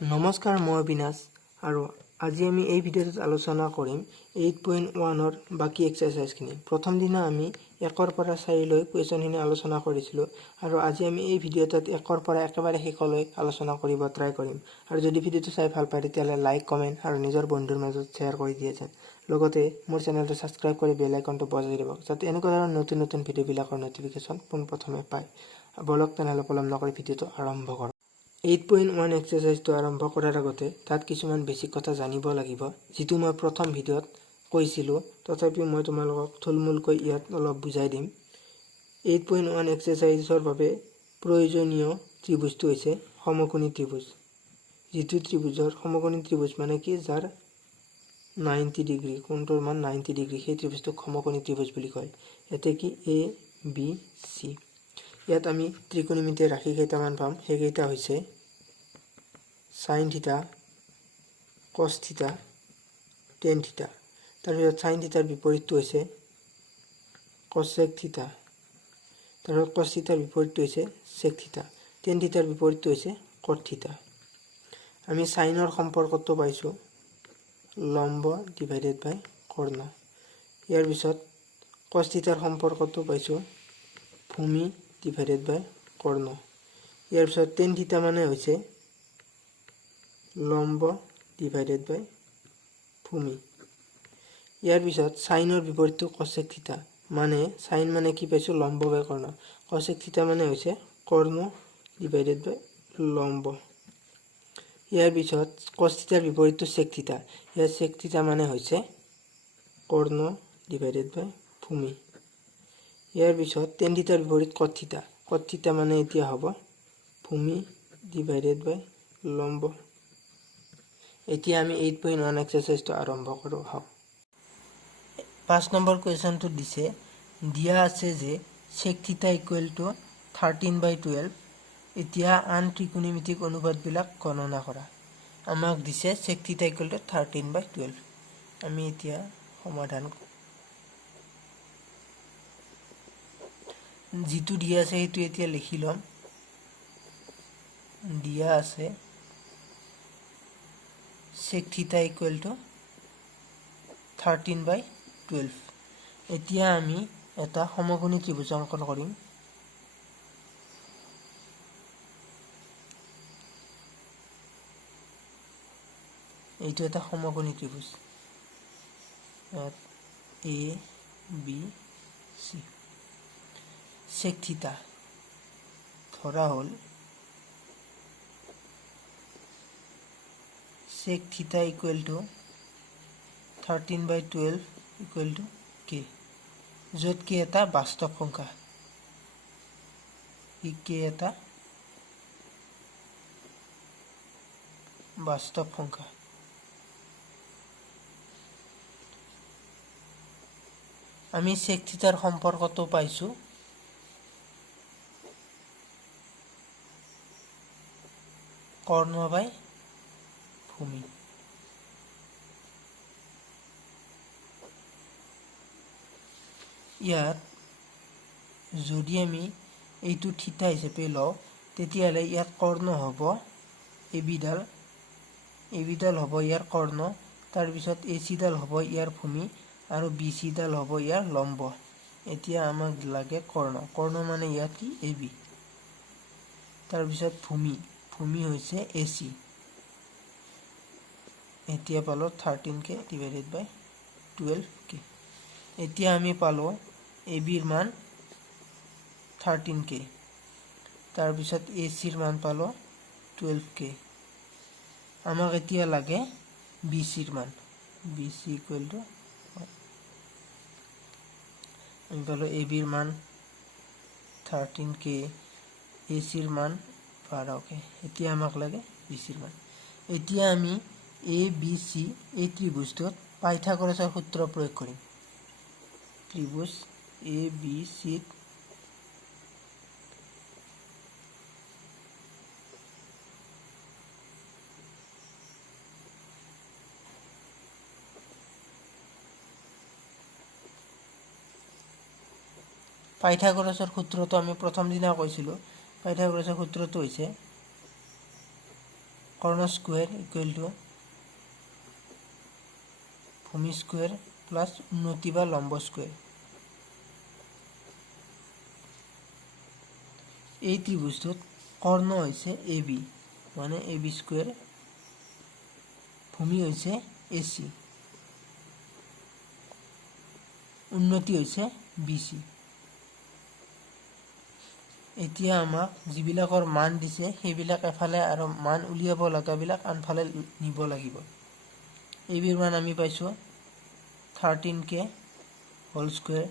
নমস্কাৰ, মই বিনাশ আৰু আজি আমি এই ভিডিঅ'টোত আলোচনা কৰিম 8.1ৰ বাকি এক্সাৰসাইজখিনি। প্ৰথম দিনা আমি 1ৰ পৰা 4লৈ কুৱেশ্যনখিনি আলোচনা কৰিছিলোঁ আৰু আজি আমি এই ভিডিঅ'টোত 1ৰ পৰা একেবাৰে শেষলৈ আলোচনা কৰিব ট্ৰাই কৰিম। আৰু যদি ভিডিঅ'টো চাই ভাল পায় তেতিয়াহ'লে লাইক, কমেণ্ট আৰু নিজৰ বন্ধুৰ মাজত শ্বেয়াৰ কৰি দিয়ে যেন। লগতে মোৰ চেনেলটো ছাবস্ক্ৰাইব কৰি বেল আইকনটো বজাই দিব যাতে এনেকুৱা ধৰণৰ নতুন নতুন ভিডিঅ'বিলাকৰ নটিফিকেশ্যন পোনপ্ৰথমে পায়। বলক তেনেহ'লে পলম নকৰি ভিডিঅ'টো আৰম্ভ কৰোঁ। 8.1 এক্সাৰসাইজটো আৰম্ভ কৰাৰ আগতে তাত কিছুমান বেছিক কথা জানিব লাগিব, যিটো মই প্ৰথম ভিডিঅ'ত কৈছিলোঁ। তথাপিও মই তোমালোকক থুলমূলকৈ ইয়াত অলপ বুজাই দিম। 8.1 এক্সাৰসাইজৰ বাবে প্ৰয়োজনীয় ত্ৰিভুজটো হৈছে সমকোণী ত্ৰিভুজ। যিটো ত্ৰিভুজৰ সমকোণী ত্ৰিভুজ মানে কি, যাৰ 90 ডিগ্ৰী, কোণটোৰ মান 90 ডিগ্ৰী, সেই ত্ৰিভুজটোক সমকোণী ত্ৰিভুজ বুলি কয়। ইয়াতে কি এ বি চি। ইয়াত আমি ত্ৰিকোণমিতিৰ ৰাশি কেইটামান পাম। সেইকেইটা হৈছে sine theta, cos theta, tan theta. তাৰপিছত সাইন থিটাৰ বিপৰীতটো হৈছে কচেক থিটা। তাৰপিছত কস থিটাৰ বিপৰীতটো হৈছে চেক থিটা। টেন থিটাৰ বিপৰীতটো হৈছে কট থিটা। আমি সাইনৰ সম্পৰ্কটো পাইছোঁ লম্ব ডিভাইডেড বাই কৰ্ণ। ইয়াৰ পিছত কস থিটাৰ সম্পৰ্কটো পাইছোঁ ভূমি ডিভাইডেড বাই কৰ্ণ। ইয়াৰ পিছত টেন থিটা মানে হৈছে লম্ব ডিভাইডেড বাই ভূমি। ইয়াৰ পিছত সাইনৰ বিপৰীতটো কচেক থিটা, মানে সাইন মানে কি পাইছোঁ, লম্ব বাই কৰ্ণ। কচেক থিটা মানে হৈছে কৰ্ণ ডিভাইডেড বাই লম্ব। ইয়াৰ পিছত কস থিটাৰ বিপৰীতটো চেক থিটা। ইয়াৰ চেক থিটা মানে হৈছে কৰ্ণ ডিভাইডেড বাই ভূমি। ইয়াৰ পিছত টেন থিটাৰ বিপৰীত কট থিটা। কট থিটা মানে এতিয়া হ'ব ভূমি ডিভাইডেড বাই লম্ব। এতিয়া আমি 8.1 এক্সাৰসাইজটো আৰম্ভ কৰোঁ। হওক, 5 নম্বৰ কুৱেশ্যনটো দিছে, দিয়া আছে যে চেক থিটা ইকুৱেল টু 13/12। এতিয়া আন ত্ৰিকোণমিতিক অনুপাতবিলাক গণনা কৰা। আমাক দিছে চেক থিটা ইকুৱেল টু 13/12। আমি এতিয়া সমাধান কৰোঁ। যিটো দিয়া আছে সেইটো এতিয়া লিখি ল'ম। দিয়া আছে sec theta equal to 13/12. এতিয়া আমি এটা সমকোণী ত্ৰিভুজ অংকন কৰিম। এইটো এটা সমকোণী ত্ৰিভুজ। A B C. sec theta ধৰা হ'ল sec theta equal to 13/12 equal to k, য'ত k এটা বাস্তৱ সংখ্যা। k এটা বাস্তৱ সংখ্যা। আমি sec thetaৰ সম্পৰ্কটো পাইছোঁ কৰ্ণ বাই ভূমি। ইয়াত যদি আমি এইটো থিটা হিচাপে লওঁ তেতিয়াহ'লে ইয়াত কৰ্ণ হ'ব এবিডাল হ'ব ইয়াৰ কৰ্ণ। তাৰপিছত এচিডাল হ'ব ইয়াৰ ভূমি আৰু বিচিডাল হ'ব ইয়াৰ লম্ব। এতিয়া আমাক লাগে কৰ্ণ মানে ইয়াত কি এ বি। তাৰপিছত ভূমি হৈছে এ চি। এতিয়া পালোঁ 13k ডিভাইডেড বাই 12k। এতিয়া আমি পালোঁ এ বিৰ মান 13k। তাৰপিছত এ চিৰ মান পালোঁ 12k। আমাক এতিয়া লাগে বি চিৰ মান। বি চি ইকুৱেল টু আমি পালোঁ এ বিৰ মান 13k, এ চিৰ মান 12k। এতিয়া আমাক লাগে বি চিৰ মান। এতিয়া আমি এ বি চি এই ত্ৰিভুজটোত পাইথাগোৰাছৰ সূত্ৰ প্ৰয়োগ কৰিম। ত্ৰিভুজ এ বি চিত পাইথাগোৰাছৰ সূত্ৰটো আমি প্ৰথম দিনা কৈছিলোঁ। পাইথাগোৰাছৰ সূত্ৰটো হৈছে কৰ্ণ স্কুৱেৰ ইকুৱেল টু ভূমি স্কুৱেৰ প্লাছ উন্নতি বা লম্ব স্কুৱেৰ। এই ত্ৰিভুজটোত কৰ্ণ হৈছে এ বি, মানে এ বি স্কুৱেৰ, ভূমি হৈছে এ চি, উন্নতি হৈছে বি চি। এতিয়া আমাক যিবিলাকৰ মান দিছে সেইবিলাক এফালে আৰু মান উলিয়াব লগাবিলাক আনফালে নিব লাগিব। এইবোৰ মান আমি পাইছোঁ 13k হোল স্কুৱেৰ,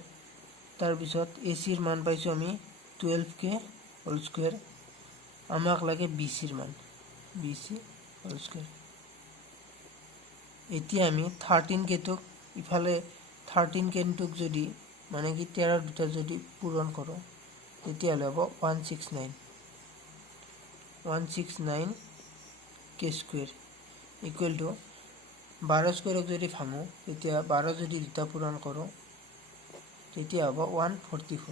তাৰপিছত এ চিৰ মান পাইছোঁ আমি 12k হোল স্কুৱেৰ, আমাক লাগে বি চিৰ মান, বি চি হোল স্কুৱেৰ। এতিয়া আমি 13kটোক ইফালে 13kটোক যদি মানে কি 13ৰ ভিতৰত যদি পূৰণ কৰোঁ তেতিয়াহ'লে হ'ব 169k স্কুৱেৰ ইকুৱেল টু 12 স্কুৱেৰক যদি ভাঙোঁ তেতিয়া 12 যদি দুটা পূৰণ কৰোঁ তেতিয়া হ'ব 144k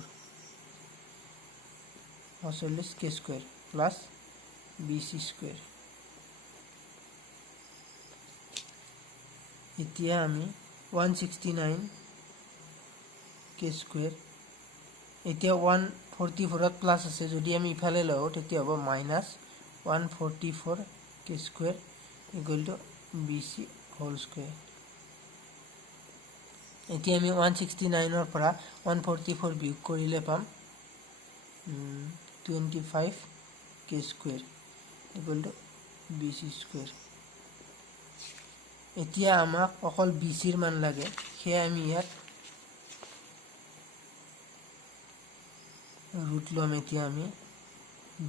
square plus B C square. এতিয়া আমি 169k স্কুৱেৰ, এতিয়া 144ত প্লাছ আছে, যদি আমি ইফালে লওঁ তেতিয়া হ'ব minus 144k square equal to B C whole square. এতিয়া আমি 169ৰ পৰা 144 বিয়োগ কৰিলে পাম 25k square equal to B C square. এতিয়া আমাক অকল বি চিৰ মান লাগে, সেয়ে আমি ইয়াত ৰুট ল'ম। এতিয়া আমি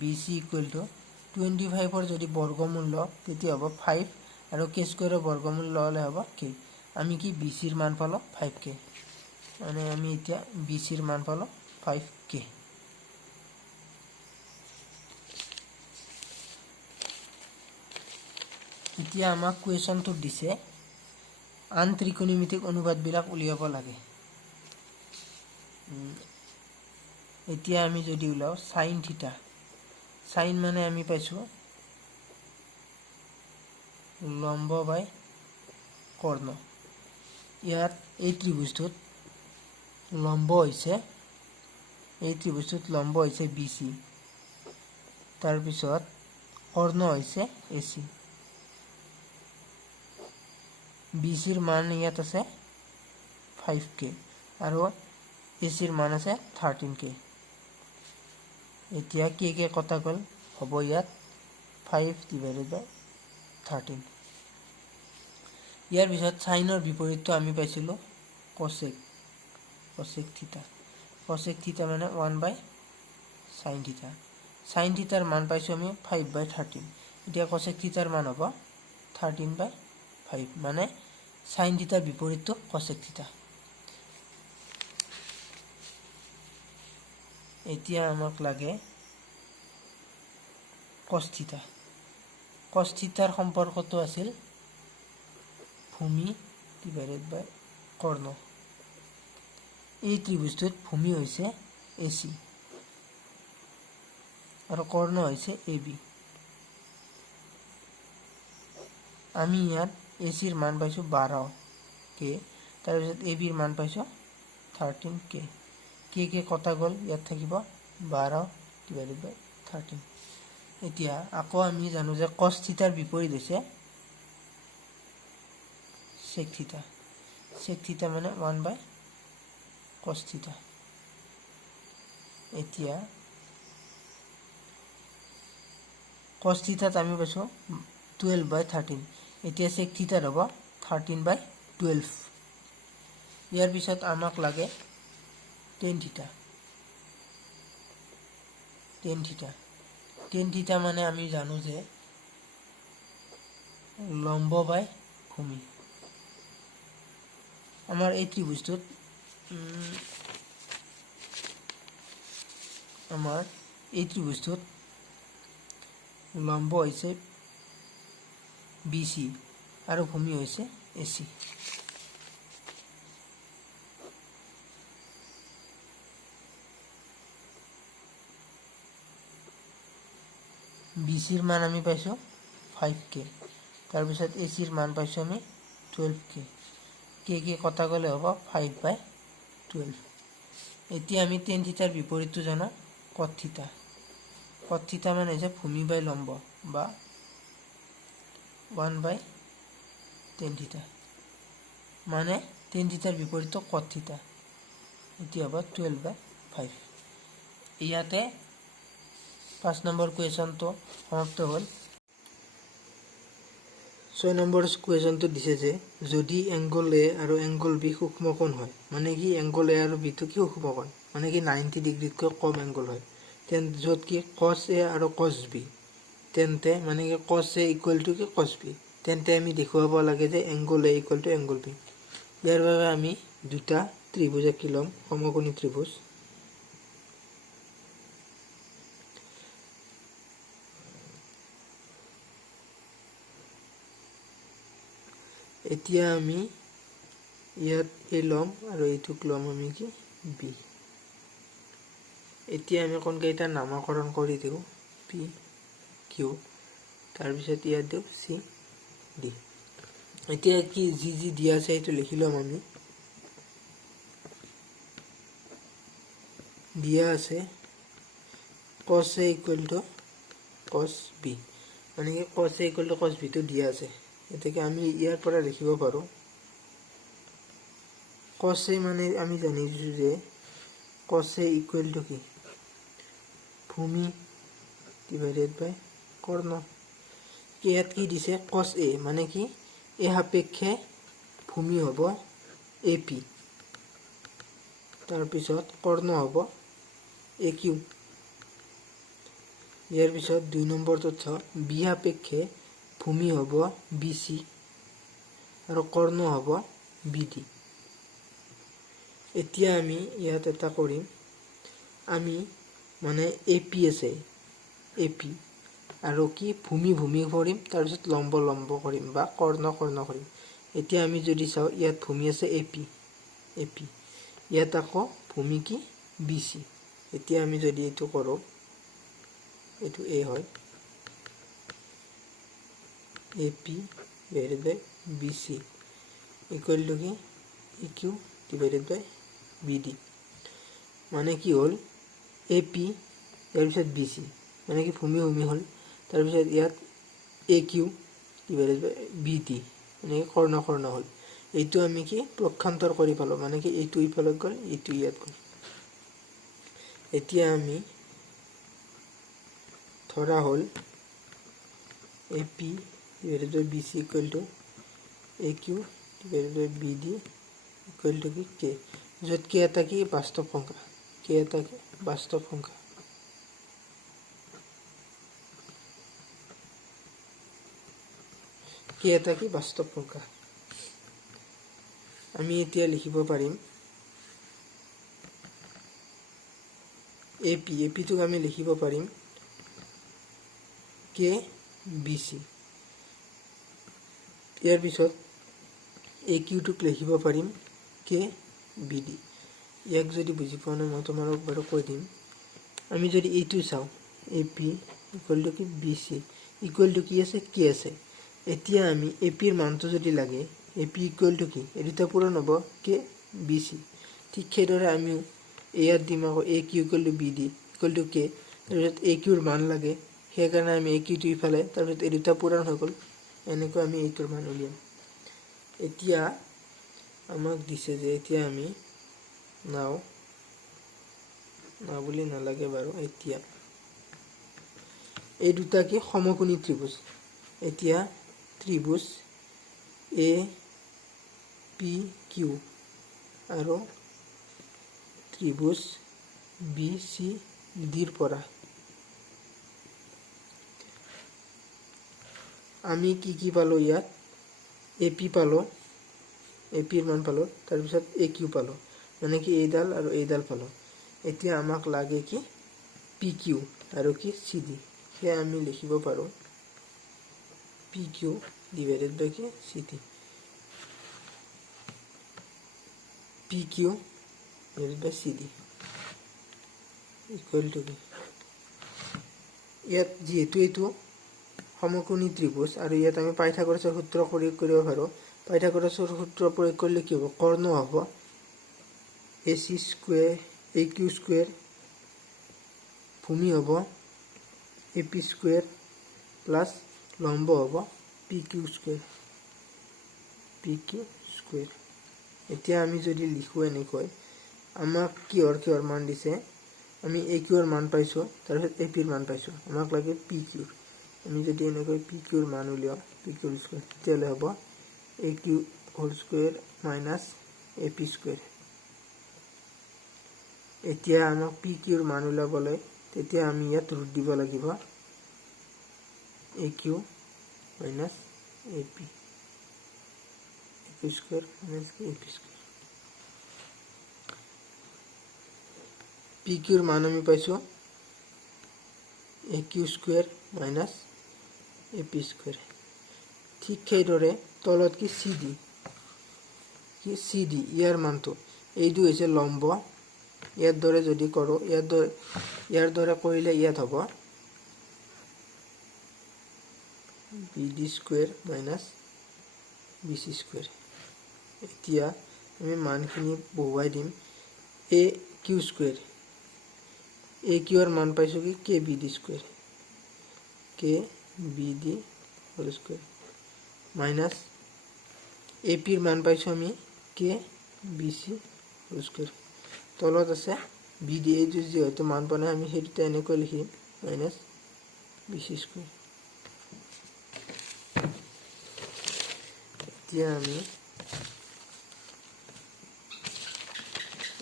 বি চি ইকুৱেল টু 25ৰ যদি বৰ্গমূল লওঁ তেতিয়া হ'ব 5 আৰু কে স্কুৱেৰৰ বৰ্গমূল ল'লে হ'ব k। আমি কি বি চিৰ মান পালোঁ 5k, মানে আমি এতিয়া বি চিৰ মান পালোঁ 5k। এতিয়া আমাক কুৱেশ্যনটোত দিছে আন ত্ৰিকোণমিতিক অনুপাতবিলাক উলিয়াব লাগে। এতিয়া আমি যদি ওলাওঁ সাইন থিটা, সাইন মানে আমি পাইছোঁ লম্ব বাই কৰ্ণ। ইয়াত এই ত্ৰিভুজটোত লম্ব হৈছে বি চি, তাৰপিছত কৰ্ণ হৈছে এ চি। বি চিৰ মান ইয়াত আছে 5k আৰু এ চিৰ মান আছে 13k। এতিয়া কে কটা গ'ল, হ'ব ইয়াত 5/13। ইয়াৰ পিছত সাইনৰ বিপৰীতটো আমি পাইছিলোঁ কচেক থিটা। কচেক থিটা মানে 1/sin থিটা। সাইন থিটাৰ মান পাইছোঁ আমি 5/13। এতিয়া কচেক থিটাৰ মান হ'ব 13/5, মানে সাইন থিটাৰ বিপৰীতটো কচেক থিটা। এতিয়া আমাক লাগে কচ থিটা। কচ থিটাৰ সম্পৰ্কটো আছিল ভূমি ডিভাইডেড বাই কৰ্ণ। এই ত্ৰিভুজটোত ভূমি হৈছে এ চি আৰু কৰ্ণ হৈছে এ বি। আমি ইয়াত এ চিৰ মান পাইছোঁ 12k, তাৰপিছত এ বিৰ মান পাইছোঁ 13k। কে কটা গ'ল, ইয়াত থাকিব 12/13। এতিয়া আকৌ আমি জানো যে কচ থিটাৰ বিপৰীত হৈছে চেক থিটা। চেক থিটা মানে 1/cos থিটা। এতিয়া cos থিটাত আমি পাইছোঁ 12/13। এতিয়া চেক থিটাত হ'ব 13/12। ইয়াৰ পিছত আমাক লাগে টেন থিটা। টেন থিটা মানে আমি জানো যে লম্ব বাই ভূমি। আমাৰ এই ত্ৰিভুজটোত লম্ব হৈছে বি চি আৰু ভূমি হৈছে এ চি। বি চিৰ মান আমি পাইছোঁ 5k তাৰপিছত এচিৰ মান পাইছো আমি 12k কে কটা গ'লে হ'ব 5/12 এতিয়া আমি tan থিটাৰ বিপৰীতটো জানো cot থিটা মানে হৈছে ভূমি বাই লম্ব বা 1/tan থিটা মানে tan থিটাৰ বিপৰীতটো cot থিটা এতিয়া হ'ব 12/5 ইয়াতে 5 নম্বৰ কুৱেশ্যনটো সমাপ্ত হ'ল 6 নম্বৰ কুৱেশ্যনটো দিছে যে যদি এংগল এ আৰু এংগল বি সূক্ষ্মকোণ হয় মানে কি এংগল এ আৰু বি টো কি সূক্ষ্মকোণ মানে কি 90 ডিগ্ৰীতকৈ কম এংগল হয় তেন য'ত কি cos a আৰু cos b তেন্তে মানে কি cos a ইকুৱেল টু কি cos b তেন্তে আমি দেখুৱাব লাগে যে angle a equal to angle b ইয়াৰ বাবে আমি দুটা ত্ৰিভুজ আঁকি ল'ম সমকোণী ত্ৰিভুজ এতিয়া আমি ইয়াত এ ল'ম আৰু এইটোক ল'ম আমি কি b এতিয়া আমি কোনকেইটা নামকৰণ কৰি দিও p q তাৰপিছত ইয়াত দিও c d এতিয়া কি যি দিয়া আছে এইটো লিখি ল'ম আমি দিয়া আছে cos a equal to cos b মানে কি cos a equal to cos b টো দিয়া আছে এটাকে আমি ইয়াৰ পৰা লিখিব পাৰো cos a মানে আমি জানিছো যে cos a equal to কি ভূমি divided by কৰ্ণ ইয়াত কি দিছে cos a মানে কি a সাপেক্ষে ভূমি হ'ব ap তাৰ পিছত কৰ্ণ হ'ব aq ইয়াৰ পিছত 2 নম্বৰটো চাও b সাপেক্ষে ভূমি হ'ব bc আৰু কৰ্ণ হ'ব bd এতিয়া আমি ইয়াত এটা কৰিম আমি মানে ap আছে ap আৰু কি ভূমি কৰিম তাৰ পিছত লম্ব কৰিম বা কৰ্ণ কৰিম এতিয়া আমি যদি চাও ইয়াত ভূমি আছে ap ইয়াত আকৌ ভূমি কি bc এতিয়া আমি যদি এটো কৰো এটো a হয় ap divided by bc equal to কি aq divided by bd মানে কি হল ap ইয়াৰ পিছত bc মানে কি ভূমি হল তাৰ পিছত ইয়াত aq divided by bd মানে কৰ্ণ হল এইটো আমি কি প্ৰক্ষান্তৰ কৰি পালো মানে কি এইটো ইফালে গল এইটো ইয়াত গল এতিয়া আমি ধৰা হল ap divided by bc equal to aq divided by bd equal to কি k যত k এটা কি বাস্তৱ সংখ্যা k এটা কি বাস্তৱ সংখ্যা k এটা কি বাস্তৱ সংখ্যা আমি এতিয়া লিখিব পাৰিম ap টোক আমি লিখিব পাৰিম k bc ইয়াৰ পিছত aq টোক লিখিব পাৰিম k bd ইয়াক যদি বুজি পোৱা নাই মই তোমালোকক বাৰু কৈ দিম আমি যদি এইটো চাও ap ইকুৱেল টু কি bc ইকুৱেল টু কি আছে k আছে এতিয়া আমি ap এৰ মানটো যদি লাগে ap ইকুৱেল টু কি এটা পূৰণ হ'ব k bc ঠিক সেইদৰে আমি ইয়াত দিম আকৌ aq equal to bd equal to k তাৰপিছত aq এৰ মান লাগে সেইকাৰণে আমি aq টো ইফালে তাৰপিছত এই দুটা পূৰণ হৈ গ'ল এনেকৈ আমি এইটোৰ মান উলিয়াম এতিয়া আমাক দিছে যে এতিয়া আমি নাও বুলি নালাগে বাৰু এতিয়া এই দুটা কি সমকোণী ত্ৰিভুজ এতিয়া ত্ৰিভুজ a p q আৰু ত্ৰিভুজ b c d ৰ পৰা আমি কি পালো ইয়াত ap পালো ap এৰ মান পালো তাৰ পিছত aq পালো মানে কি এইডাল আৰু এইডাল পালো এতিয়া আমাক লাগে কি pq আৰু কি cd হে আমি লিখিব পাৰো pq divided by কি cd pq divided by cd equal to কি ইয়াত যেহেতু এইটো সমকোণী ত্ৰিভুজ আৰু ইয়াত আমি পাইথাগোৰাছৰ সূত্ৰ প্ৰয়োগ কৰিব পাৰোঁ। পাইথাগোৰাছৰ সূত্ৰ প্ৰয়োগ কৰিলে কি হ'ব, কৰ্ণ হ'ব AC স্কুৱেৰ AQ স্কুৱেৰ, ভূমি হ'ব AP স্কুৱেৰ প্লাছ লম্ব হ'ব PQ স্কুৱেৰ। এতিয়া আমি যদি লিখোঁ এনেকৈ, আমাক কিহৰ মান দিছে, আমি AQৰ মান পাইছোঁ, তাৰপিছত APৰ মান পাইছোঁ, আমাক লাগে PQ। আমি যদি এনেকৈ PQৰ মান উলিয়াওঁ, PQ স্কুৱেৰ, তেতিয়াহ'লে হ'ব AQ whole square minus AP square. এতিয়া আমাক PQৰ মান উলিয়াবলৈ তেতিয়া আমি ইয়াত ৰুট দিব লাগিব, AQ minus AP square minus AP square. PQৰ মান আমি পাইছোঁ AQ square minus AP square. ঠিক সেইদৰে তলত কি CD ইয়াৰ মানটো, এইটো হৈছে লম্ব, ইয়াৰ দৰে যদি কৰোঁ, ইয়াৰ দৰে কৰিলে ইয়াত হ'ব BD square minus BC square. এতিয়া আমি মানখিনি বহুৱাই দিম, AQ স্কুৱেৰ, AQৰ মান পাইছোঁ কি KBD square, KBD whole square minus APৰ মান পাইছোঁ আমি KBC হোল স্কুৱেৰ। তলত আছে BD, এইটো যিহেতু মান পোৱা নাই আমি সেইটোতে এনেকৈ লিখিম মাইনাছ BC স্কুৱেৰ। এতিয়া আমি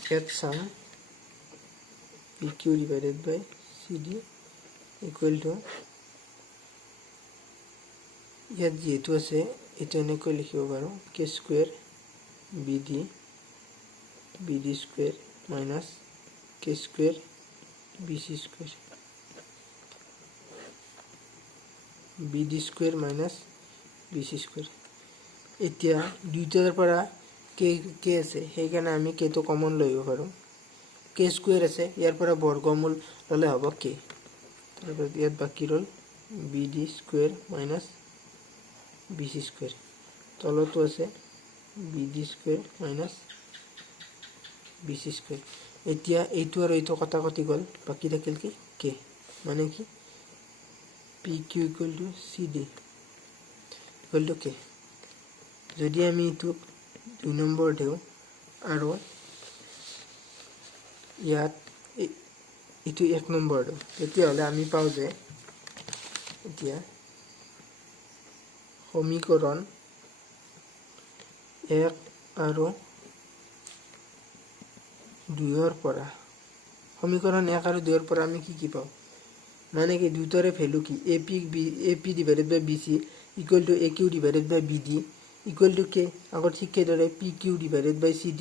ইয়াত চাম PQ divided by CD equal to, ইয়াত যিহেতু আছে এইটো এনেকৈ লিখিব পাৰোঁ K square BD square minus K square BC square, BD square minus BC square. এতিয়া দুইটাৰ পৰা K আছে, সেইকাৰণে আমি Kটো কমন লৈ আহিব পাৰোঁ। K স্কুৱেৰ আছে, ইয়াৰ পৰা বৰ্গমূল ল'লে হ'ব K, তাৰপিছত ইয়াত বাকী ৰ'ল BD square minus BC square, তলতো আছে BD square minus BC square. এতিয়া এইটো আৰু এইটো কটাকটি গ'ল, বাকী থাকিল কি K, মানে কি PQ equal to CD equal to K। যদি আমি এইটোক 2 নম্বৰ দিওঁ আৰু ইয়াত এইটো 1 নম্বৰ দিওঁ, তেতিয়াহ'লে আমি পাওঁ যে এতিয়া সমীকৰণ 1 আৰু 2ৰ পৰা, সমীকৰণ 1 আৰু 2ৰ পৰা আমি কি পাওঁ, মানে কি দুটাৰে ভেলু কি AP divided by BC equal to AQ divided by BD equal to K। আকৌ ঠিক সেইদৰে PQ divided by CD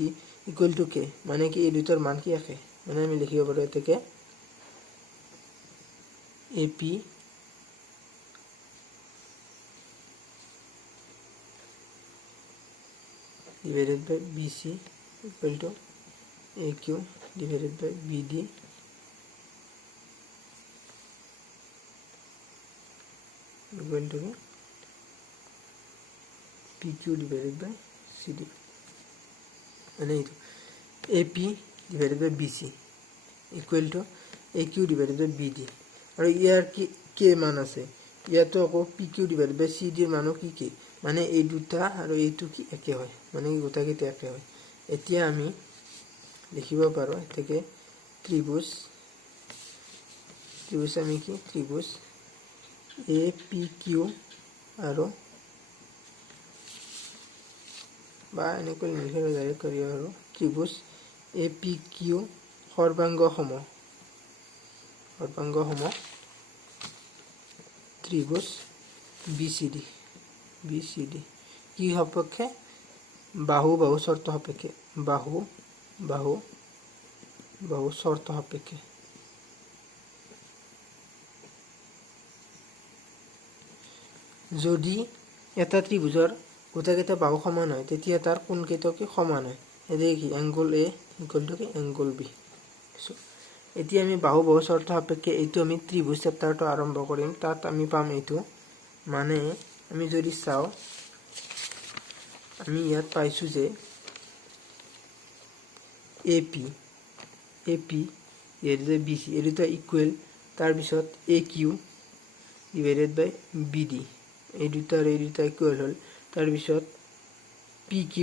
equal to K, মানে কি এই দুটাৰ মান কি একে, মানে আমি লিখিব পাৰোঁ এতেকে AP divided by BC equal to AQ divided by BD equal to PQ divided by CD, মানে এইটো AP divided by BC equal to AQ divided by BD, আৰু ইয়াৰ কি মান আছে, ইয়াতো আকৌ PQ divided by CD ৰ মানো কি, মানে এই দুটা আৰু এইটো কি একে হয়, মানে গোটাকেইটা একে হয়। এতিয়া আমি লিখিব পাৰোঁ এতেকে ত্ৰিভুজ আমি কি ত্ৰিভুজ APQ আৰু বা এনেকৈ লিখিব ডাইৰেক্ট কৰিব পাৰোঁ ত্ৰিভুজ APQ সৰ্বাংগ সম ত্ৰিভুজ BCD কি সাপেক্ষে, বাহু শৰ্ত সাপেক্ষে, বাহু শৰ্ত সাপেক্ষে। যদি এটা ত্ৰিভুজৰ গোটেইকেইটা বাহু সমান হয় তেতিয়া তাৰ কোণকেইটা কি সমান হয়, এদিকে কি এংগল A ইকুৱেল টু কি এংগল B। এতিয়া আমি বাহু শৰ্ত সাপেক্ষে এইটো আমি ত্ৰিভুজ চেপ্টাৰটো আৰম্ভ কৰিম, তাত আমি পাম এইটো মানে আমি যদি চাওঁ আমি ইয়াত পাইছোঁ যে AP ইয়াত যে BC এই দুটা ইকুৱেল, তাৰপিছত AQ ডিভাইডেড বাই BD এই দুটা ইকুৱেল হ'ল, তাৰপিছত PQ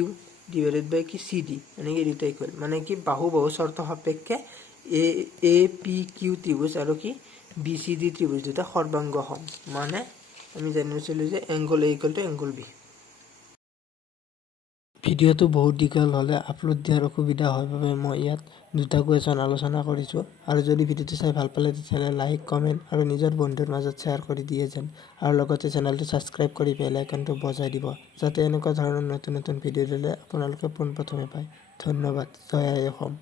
ডিভাইডেড বাই কি CD এনেকৈ এই দুটা ইকুৱেল, মানে কি বাহু চৰ্ত সাপেক্ষে APQ ত্ৰিভুজ আৰু কি BCD ত্ৰিভুজ দুটা সৰ্বাংগ সম, মানে আমি জানিছিলোঁ যে angle A equal to angle B। ভিডিঅ'টো বহুত দীঘল হ'লে আপলোড দিয়াৰ অসুবিধা হয় বাবে মই ইয়াত দুটা কুৱেশ্যন আলোচনা কৰিছোঁ, আৰু যদি ভিডিঅ'টো চাই ভাল পালে তেতিয়াহ'লে লাইক, কমেণ্ট আৰু নিজৰ বন্ধুৰ মাজত শ্বেয়াৰ কৰি দিয়ে যেন, আৰু লগতে চেনেলটো ছাবস্ক্ৰাইব কৰি বেল আইকনটো বজাই দিব যাতে এনেকুৱা ধৰণৰ নতুন নতুন ভিডিঅ' দিলে আপোনালোকে পোনপ্ৰথমে পায়। ধন্যবাদ। জয় আই অসম।